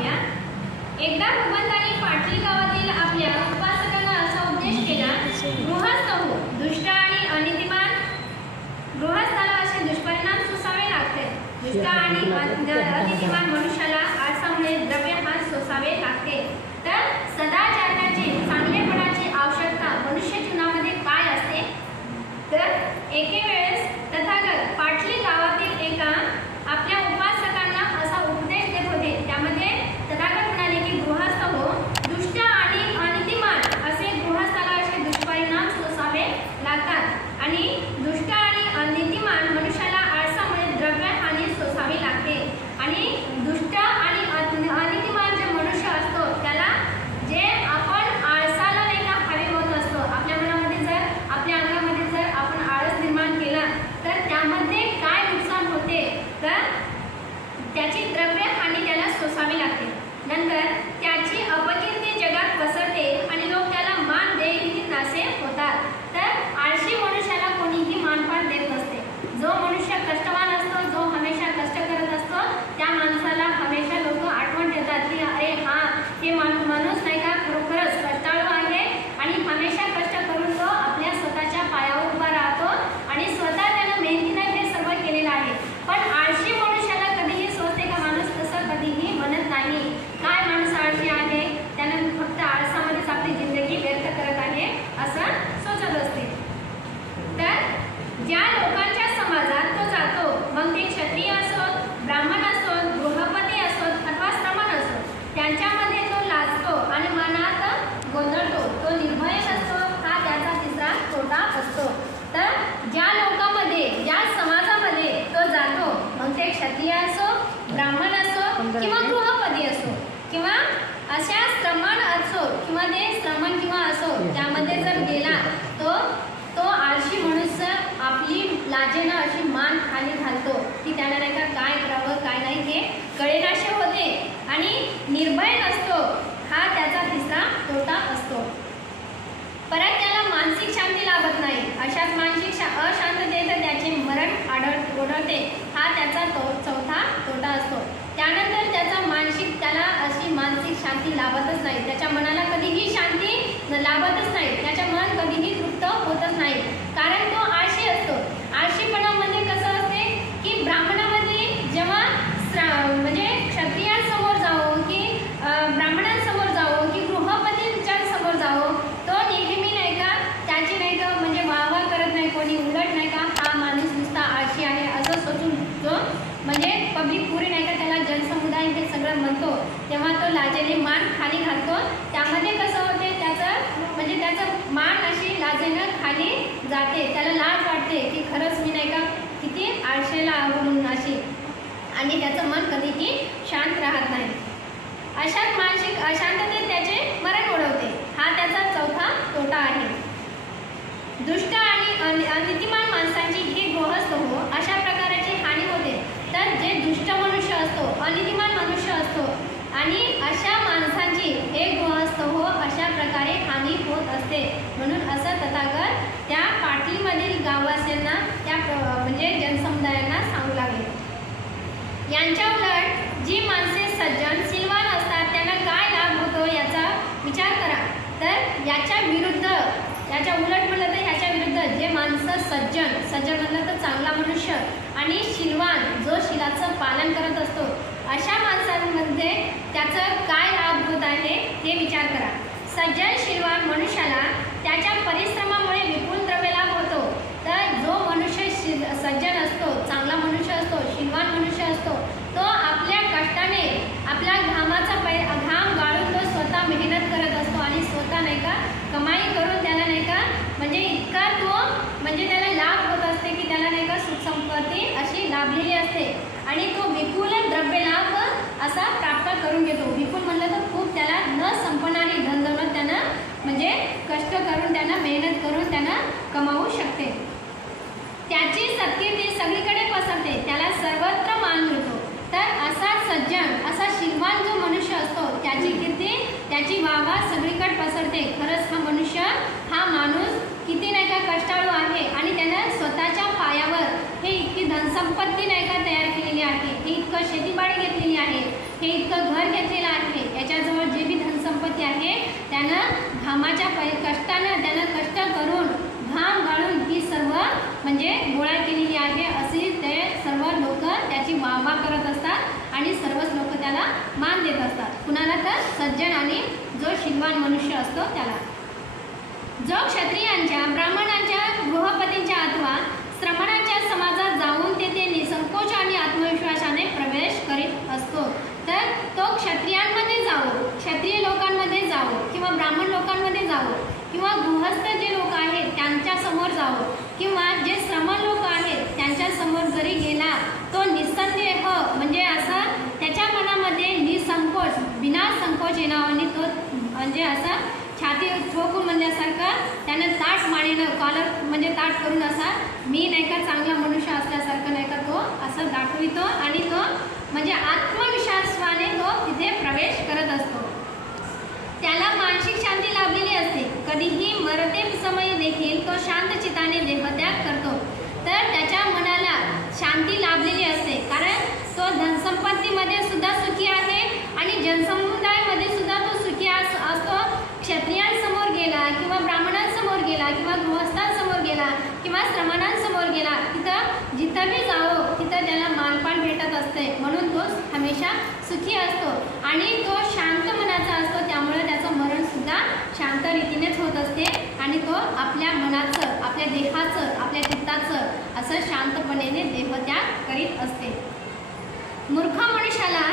पाहूया. एकदा भगवंतांनी पाटली गावातील आपल्या उपासकांना असा उपदेश केला गृहस्थ हो दुष्ट आणि अनितिमान गृहस्थाला असे दुष्परिणाम सोसावे लागते. दुष्ट आणि अनितिमान मनुष्याला आसामुळे द्रव्य हात सोसावे लागते. तर सदाचारणाची चांगलेपणाची आवश्यकता मनुष्य जीवनामध्ये काय असते तर एके वेळेस तथागत पाटली गावातील एका आपल्या उपासकांना असा उपदेश देत होते त्यामध्ये तथागत म्हणाले की गृहस्थ हो दुष्ट आणि अनितिमान असे गृहस्थाला असे दुष्परिणाम सोसावे लागतात आणि दुष्ट आणि अनितिमान मनुष्याला आळसामुळे द्रव्य हानी सोसावी लागते आणि दुष्ट आणि अन- अनितिमान जे मनुष्य असतो त्याला जे आपण आळसाला नाही का हवे होत असतो आपल्या मनामध्ये जर आपल्या अंगामध्ये जर आपण आळस निर्माण केला तर त्यामध्ये काय नुकसान होते तर त्याची द्रव्य हानी त्याला सोसावी लागते नंतर त्याची अपकीर्ती जगात पसरते आणि लोक त्याला मान देईही नासे होतात तर आळशी मनुष्याला कोणीही मानपान देत नसते जो मनुष्य कष्टवान असतो जो हमेशा कष्ट करत असतो त्या माणसाला हमेशा लोक आठवण ठेवतात की अरे हा हे मान माणूस नाही का खरोखरच कष्टाळू आहे आणि हमेशा कष्ट करून तो आपल्या स्वतःच्या पायावर उभा राहतो आणि स्वतः त्यानं मेहनतीनं हे सर्व केलेलं आहे पण आळशी मनुष्याला कधीही सोचते का माणूस तसं कधीही म्हणत नाही काय माणूस आळशी आहे त्यानं फक्त आळसामध्येच आपली जिंदगी व्यर्थ करत आहे असं सोचत असते तर ज्या लोकांच्या समाजात तो जातो मग ते क्षत्रिय असोत ब्राह्मण असोत गृहपती असोत अथवा श्रमण असोत त्यांच्यामध्ये तो लाजतो आणि मनात गोंधळतो तो निर्भय असतो हा त्याचा तिसरा तोटा असतो तर ज्या लोकांमध्ये ज्या समाजामध्ये तो जातो मग ते क्षत्रिय असो ब्राह्मण असो किंवा गृहपती असो किंवा अशा श्रमण असो किंवा ते श्रमण किंवा असो त्यामध्ये जर गेला तो तो आळशी मनुष्य आपली लाजेनं अशी मान खाली घालतो की त्याला नाही का काय करावं काय नाही हे कळेनाशे होते. आणि निर्भय नसतो हा त्याचा तिसरा तोटा असतो परत त्याला मानसिक शांती लाभत नाही. अशाच मानसिक शा अशांततेत त्याचे मरण आढळ ओढळते. हा त्याचा तो चौथा तोटा असतो. त्यानंतर त्याचा मानसिक त्याला अशी मानसिक शांती लाभतच नाही. त्याच्या मनाला कधीही शांती न- लाभतच नाही त्याच्या मन कधीही तृप्त होतच नाही कारण तो आळशी असतो आळशीपणामध्ये कसं असते की ब्राह्मणामध्ये जेव्हा श्रा- म्हणजे क्षत्रियांसमोर जावो की अं, ब्राह्मणांसमोर जावो की गृहपतींच्या समोर जावो तो नेहमी नाही का त्याची नाही का म्हणजे वाहवा करत नाही कोणी उलट नाही का हा माणूस नुसता आळशी आहे असं सोचून जो म्हणजे पब्लिक पुरी नाही का त्याला जनसमुदाय हे सगळं म्हणतो तेव्हा तो लाजेने मान खाली घालतो. त्यामध्ये कसं होते त्याचं म्हणजे त्याचं मान अशी लाजेनं खाली जाते. त्याला लाज वाटते की खरंच मी नाही का किती आळशेला म्हणून अशी. आणि त्याचं मन कधीही शांत राहत नाही. अशाच मानसिक अशांततेत त्याचे मरण ओढवते. हा त्याचा चौथा तोटा आहे. दुष्ट आणि अनितिमान माणसांची ही गोहस्त हो अशा प्रकाराची हानी होते. तर जे दुष्ट मनुष्य असतो अनितिमान आणि अशा माणसांची एक गृहस्थ हो अशा प्रकारे हानी होत असते. म्हणून असं तथागत त्या पाटलीमधील गाववासियांना त्या प्र- म्हणजे जनसमुदायांना सांगू लागले. यांच्या उलट जी माणसे सज्जन सिलवान असतात त्यांना काय लाभ होतो याचा विचार करा. तर याच्या विरुद्ध याच्या उलट म्हणलं तर ह्याच्या विरुद्ध जे माणसं सज्जन सज्जन म्हणलं तर चांगला मनुष्य आणि शिलवान जो शिलाचं पालन करत असतो अशा माणसांमध्ये त्याचं काय लाभ होत आहे हे विचार करा. सज्जन शिलवान मनुष्याला त्याच्या परिश्रमामुळे विपुल द्रव्य लाभ होतो. तर जो मनुष्य शिल सज्जन असतो चांगला मनुष्य असतो शिलवान मनुष्य असतो तो आपल्या कष्टाने आपल्या घामाचा पै घाम गाळून तो स्वतः मेहनत करत असतो आणि स्वतः नाही का कमाई करून त्या म्हणजे इतका तो म्हणजे त्याला लाभ होत असते की त्याला नाही का सुखसंपत्ती अशी लाभलेली असते. आणि तो विपुल द्रव्य लाभ असा प्राप्त करून घेतो. विपुल म्हणलं तर खूप त्याला न संपणारी धनदौलत त्यांना म्हणजे कष्ट करून त्यांना मेहनत करून त्यांना कमावू शकते. त्याची सत्कीर्ती सगळीकडे पसरते. त्याला सर्वत्र मान मिळतो. तर असा सज्जन असा श्रीमान जो मनुष्य असतो त्याची कीर्ती त्याची वाहवा सगळीकडे खरंच हा मनुष्य हा माणूस किती नाही का कष्टाळू आहे आणि त्यानं स्वतःच्या पायावर हे इतकी धनसंपत्ती नाही का तयार केलेली आहे. हे इतकं शेतीबाडी घेतलेली आहे. हे इतकं घर घेतलेलं आहे. याच्याजवळ जे बी धनसंपत्ती आहे त्यानं घामाच्या पै कष्टानं त्यानं कष्ट करून घाम गाळून ही सर्व म्हणजे गोळा केलेली आहे असे ते सर्व लोक त्याची वाहवा करत असतात आणि सर्वच लोक त्याला मान देत असतात. कुणाला तर सज्जन आणि जो श्रीमान मनुष्य असतो त्याला. जो क्षत्रियांच्या ब्राह्मणांच्या गृहपतींच्या अथवा श्रमणांच्या समाजात जाऊन तेथे निसंकोच आणि आत्मविश्वासाने प्रवेश करीत असतो तर तो क्षत्रियांमध्ये जावो क्षत्रिय लोकांमध्ये जावो किंवा ब्राह्मण लोकांमध्ये जावो किंवा गृहस्थ जे लोक आहेत त्यांच्यासमोर जावो किंवा जे श्रमण लोक आहेत त्यांच्यासमोर जरी गेला तो निसंदेह म्हणजे असं त्याच्या मनामध्ये निसंकोच बिना संकोच येणावानी तो म्हणजे असा छाती ठोकून म्हणल्यासारखं त्यानं ताट मानेनं कॉलर म्हणजे ताट करून असा मी नाही का चांगला मनुष्य असल्यासारखं नाही का तो असं दाखवितो आणि तो म्हणजे आत्मविश्वासाने तो तिथे प्रवेश करत असतो. त्याला मानसिक शांती लाभलेली असते. कधीही मरते समय देखील तो शांत चिताने देहत्याग करतो. तर त्याच्या मनाला शांती लाभलेली असते. कारण तो धनसंपत्तीमध्ये सुद्धा सुखी आहे आणि जनसमुदायामध्ये सुद्धा तो सुखी अस असतो क्षत्रियांसमोर गेला किंवा ब्राह्मणांसमोर गेला किंवा गृहस्थांसमोर गेला किंवा श्रमणांसमोर गेला तिथं जिथं बी जावो तिथं त्याला मानपान भेटत असते. म्हणून तो हमेशा सुखी असतो. आणि तो शांत मनाचा असतो त्यामुळे त्याचं मरणसुद्धा शांत रीतीनेच होत असते. आणि तो आपल्या मनाचं आपल्या देहाचं आपल्या चित्ताचं असं शांतपणेने देहत्याग करीत असते. मूर्ख मनुष्याला